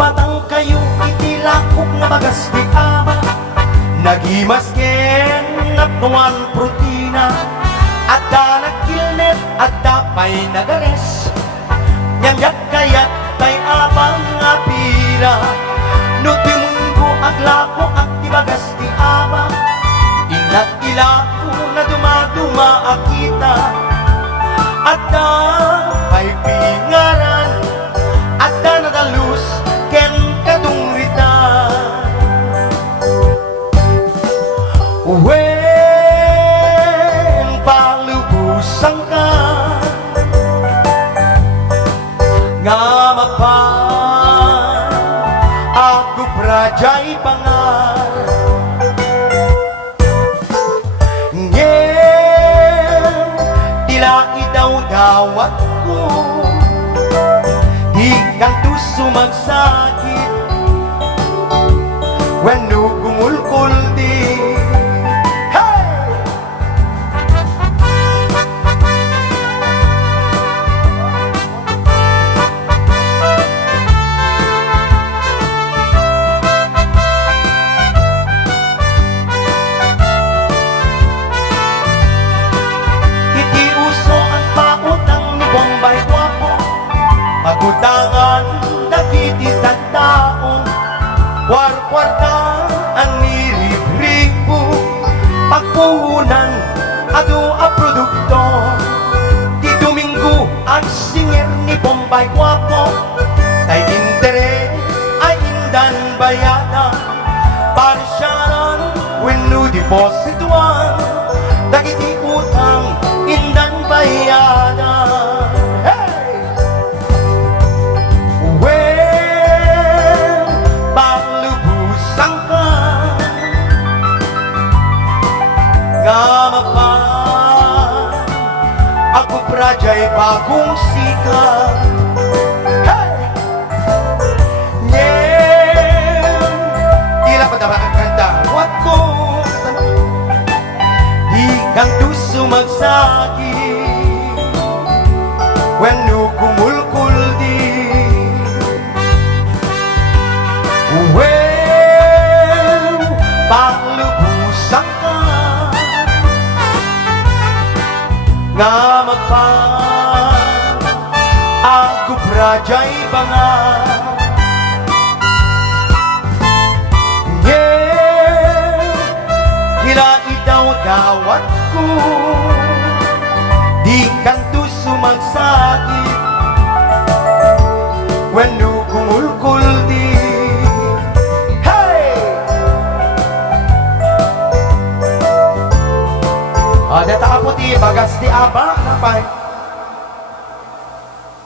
Lumatang kayo itilakok nga bagas di ama, nagimasken at nuwan protina, at da nagkilnet at da pa'y nagares, nyamyak kayat tay abang nga pira. No timunggo aglako at tibagas di ama, inat ilako na dumaduma akita, at da pa'y pingaran, at da nadalus ken kadungrita. Wen palubusan ka nga mapan, ako prajay pangar, ngem tila idaw-dawat ko, hinggang tu sumagsakit when no gumulkul di. Pagutangan nakititan tao, war-kwarta ang nirip-ripo, pagpuhunan ado a produkto. Di Domingo ang singer ni Bombay Guapo, tay intere ay indan bayada, parisyanan wenno deposituan, dagiti utang indan bayada. Ako prajay bagong sikat, hey! Nyen, tila pa tama ang kanta, what ko hinggang tu sumagsakit when no kumulkul di. Well, panglubusan ka nga magpan, ako prajay bangar, yeah, kila idaw-dawat ko, di kanto sumagsakit when no kumulkul di. Hey! Ada tak puti bagas di aba napay